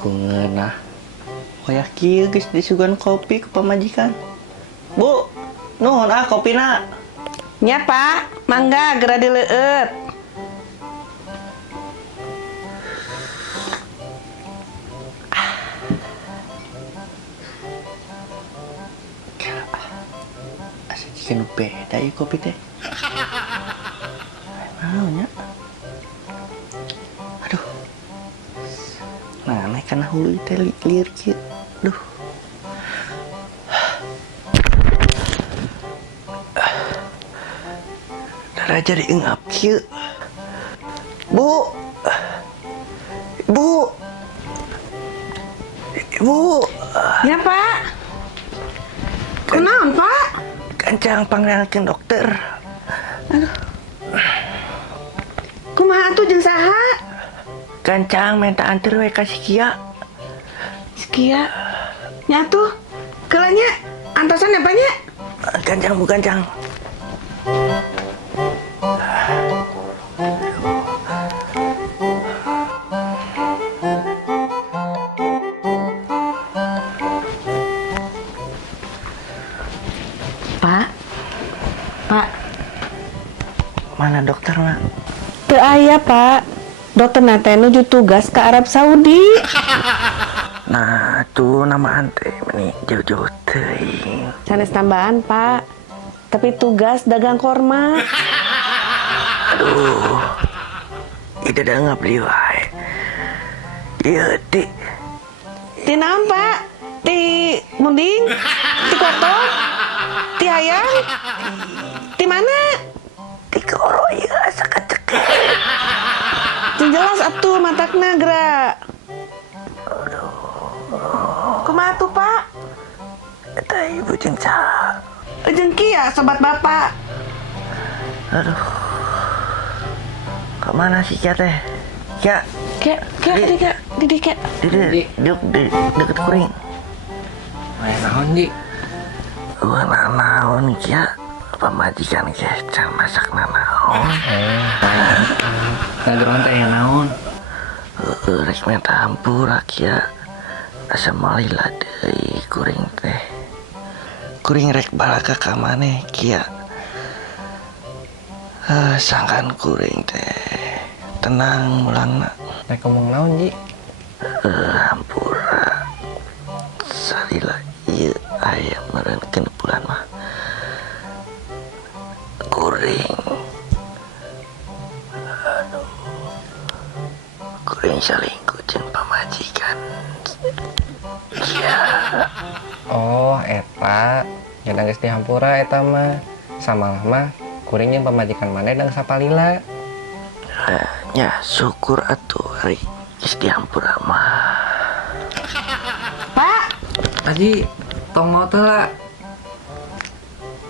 Ku ngeunah. Hoyak kieu geus disuguhan kopi ku pamajikan. Bu, nuhun kopina. Nya Pak, mangga gera dileueut. Asa jikeun beda ieu kopi teh. Naon nya? Aduh. Nah, naik kana hulu teh liur kieu. Duh. Darah jadi engap kieu. Bu. Bu. Bu. Ya Pak. Kunaon Pak? Kancang panggilkeun dokter. Kumaha atuh jeung saha? Kancang minta anter we ka si Kia. Sekia. Nya tuh. Kelanya antosan apa nya? Kancang bu kancang. Pak. Mana dokter nak? Teu aya Pak. Dokter nate nuju tugas ke Arab Saudi. Nah, tuh nama ante meni jauh-jauh teuing. Sanes tambahan Pak. Tapi tugas dagang korma. Aduh. Ida da ngabli wae. Ieu ti Ti naon Pak? Ti munding? Ti koto? Ti hayang? Ti mana? ti koro ieu asa kaceket. Jeung jelas atuh matakna geura. Kumaha tuh Pak? Eta ibu jeung saha? Jeung kieu sobat Bapak. Aduh. Kemana si Kia teh? Kia. Kek, di kek. Duduk deket kuring. Main naon di? Wah naon Kia. Pamajikan Kia can masak naon. Ngageron teh naon? Rek minta hampura Kia. Asa malila deui kuring teh. Kuring rek balaka ka maneh Kia. Sangkan kuring teh tenang mulangna. Rek ngomong naon ji? Hampura. Salila ieu aya meureunkeun bulan mah. Kuring. Aduh. Kuring salingkuh jeung pamajikan. Kia. Oh, eta. Kita geus dihampura eta mah. Samalah mah kuring yang pamajikan maneh dan sapalila. Ya syukur atuh hari geus dihampura mah. Pak, Aji, tong mau teh lah.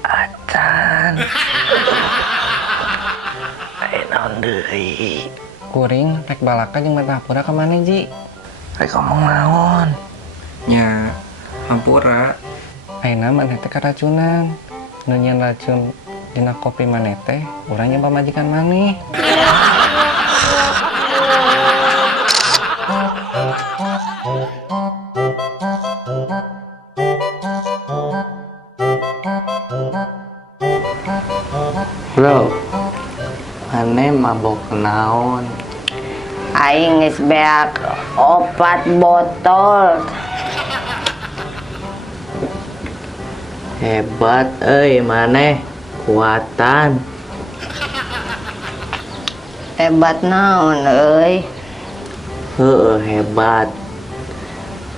Acan. Aya naon deui? Kuring rek balaka jeung minta hampura ka maneh ji. Rek ngomong naon? Nya, hampura. Ayeuna maneh teh karacunan. Nu nyieun racun dina kopi maneh teh urang yang pamajikan maneh. Bro, maneh mabok naon? Aing geus beak 4 botol. Hebat euy maneh, kuatan. Hebat naon euy? Heueuh hebat.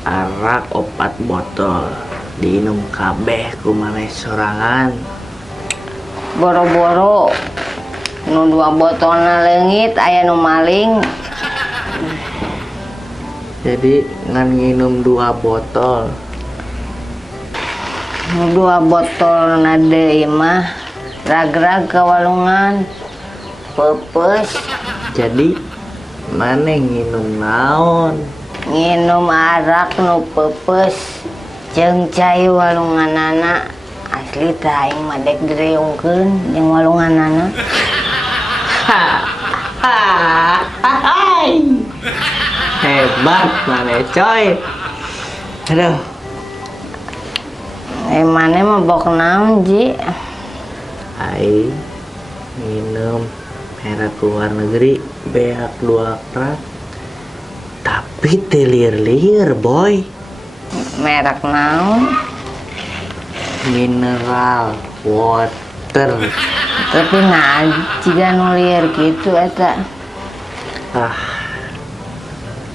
Arak 4 botol diinum kabeh ku maneh sorangan. Boro-boro nu 2 botolna leungit aya nu maling. Jadi ngan nginum 2 botol. Nu 2 botolna deui mah rag-rag ke walungan. Peupeus Jadi maneh nginum naon? nginum arak nu peupeus jeung cai walunganana. Asli teh aing mah dek direungkeun jeung walunganana. Hebat mana coy. Aduh. Mana mabok naon Ji? Aing minum merek luar negeri beak 2 prak. Tapi telir-lir boy. Merek naon? Mineral water. Tapi jika nulir gitu eta.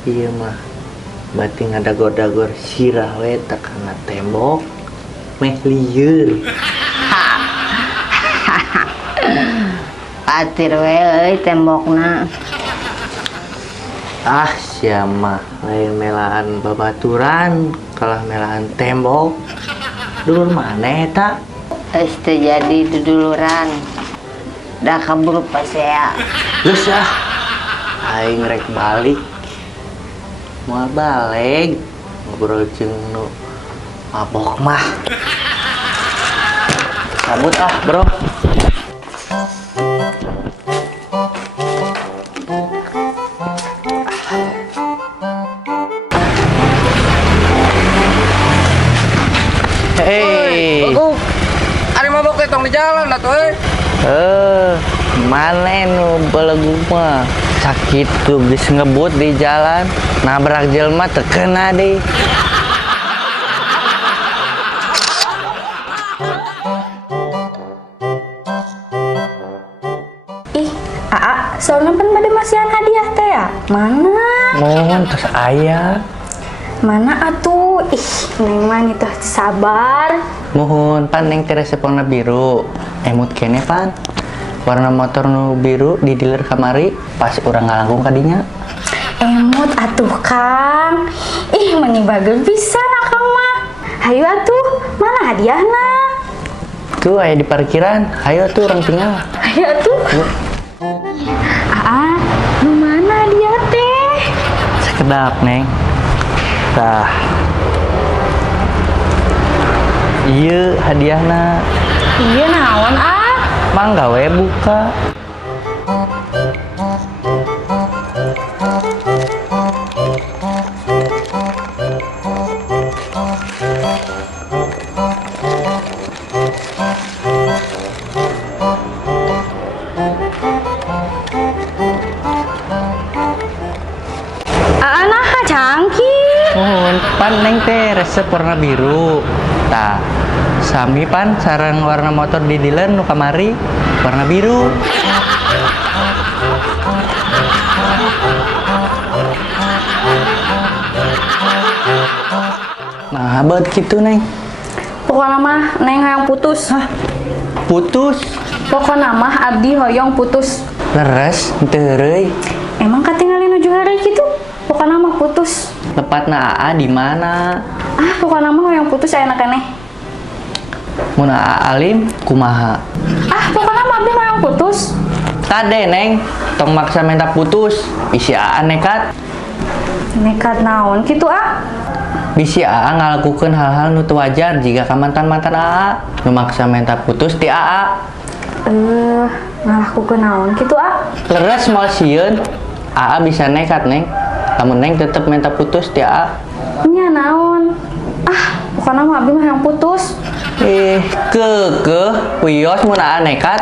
Iya mah. Berarti ngadagor-dagor sirah we tekana tembok. Meh lieur. Patir we euy tembokna. Sia mah lain melaan babaturan, kalah melaan tembok. Dulur mana eta? Geus teu jadi duduluran. Da kabur pasea. Geus aing rek balik. Moal balik ngobrol jeung nu mabok mah. Cabut bro. Hei. Ari mabok teh tong di jalan atuh Mana nu belegu mah sakit tuh geus ngebut di jalan nabrak jelema teu keuna deui. Ih, Aa, soalnya kan pada masihan hadiah teh ya. Mana? Mohon tos aya. Mana atuh? Ih, neng mah itu sabar. Mohon pan neng teh resep warna biru. Emut kene pan. Warna motor nu biru di dealer kamari pas urang ngalangkung kadinya. Emut atuh Kang. Ih, meni bagel pisan Akang mah. Hayu atuh, mana hadiahna? Tuh aya di parkiran. Hayo tuh orang tinggal. Hayu atuh. Aa, nu mana dia teh? Sekedap neng. Tah. Iya hadiahna. Iya naon Mangga we buka. Aa nah cangkih. Mohon pan neng teh resep warna biru. Tah. Sami pan sareng warna motor di dealer nu kamari warna biru. Nah, buat gitu neng. Pokoknya mah neng hoyong putus. Putus. Pokoknya mah abdi hoyong putus. Leres teu reuy. Emang katingali nuju hari gitu? Pokoknya mah putus. Tepatna Aa di mana? Pokoknya mah hoyong putus aya keneh. Mun Aa alim kumaha? Pokoknya mah abdi hoyong putus. Tade neng, tong maksa minta putus. Bisi Aa nekat. Nekat naon gitu Bisi Aa ngalakukeun hal-hal nu teu wajar jika ka mantan-mantan Aa. Nu maksa minta putus ti Aa. Ngalakukeun naon gitu Leres moal sieun. Aa bisa nekat neng. Lamun neng tetep minta putus ti Aa. Nya naon? Pokoknya mah abdi mah hoyong putus. Keukeuh wios mun Aa nekat.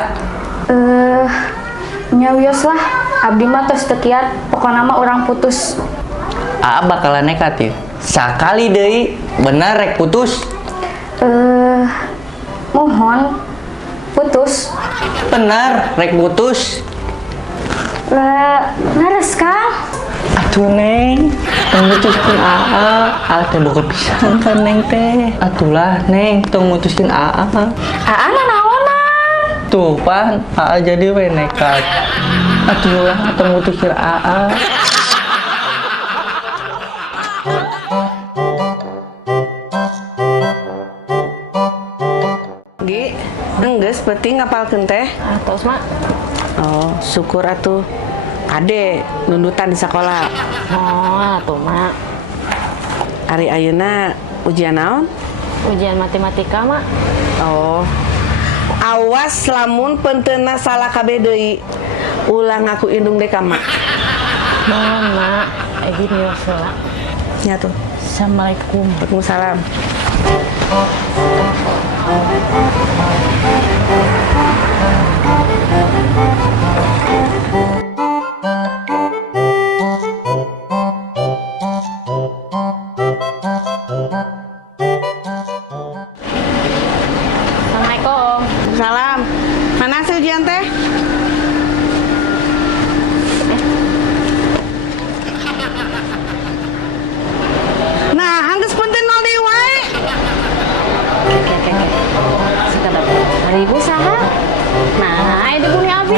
Nya wios lah. Abdi mah tos teu kiat. Pokoknya mah urang putus. Aa bakalan nekat ya. Sakali deui bener rek putus. Mohon putus. Bener rek putus. Leres Kang. Atuh neng, tong mutuskeun Aa teh boga pisan kan neng teh. Atulah neng, tong mutuskeun Aa. Aa naonan? Tuh pan, Aa jadi we nekat. Atulah tong mutuskeun Aa. Gi, enggeus penting ngapalkeun teh. Tos mak. Oh, syukur atuh. Ade nundutan di sekolah. Oh, atuh mak. Ari ayeuna ujian naon? Ujian matematika mak. Oh. Awas lamun penteuna salah kabeh deui. Ulang aku indung deka mak. Mohon mak, izin Yosela. Ya tuh. Assalamualaikum. Waalaikumsalam. Assalamualaikum. Salam. Mana hasil ujian teh? Nah, angges penting nol deui wae. Sekedar 1000 saha? Nah, itu punya abi.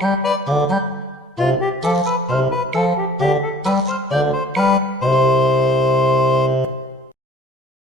Thank you.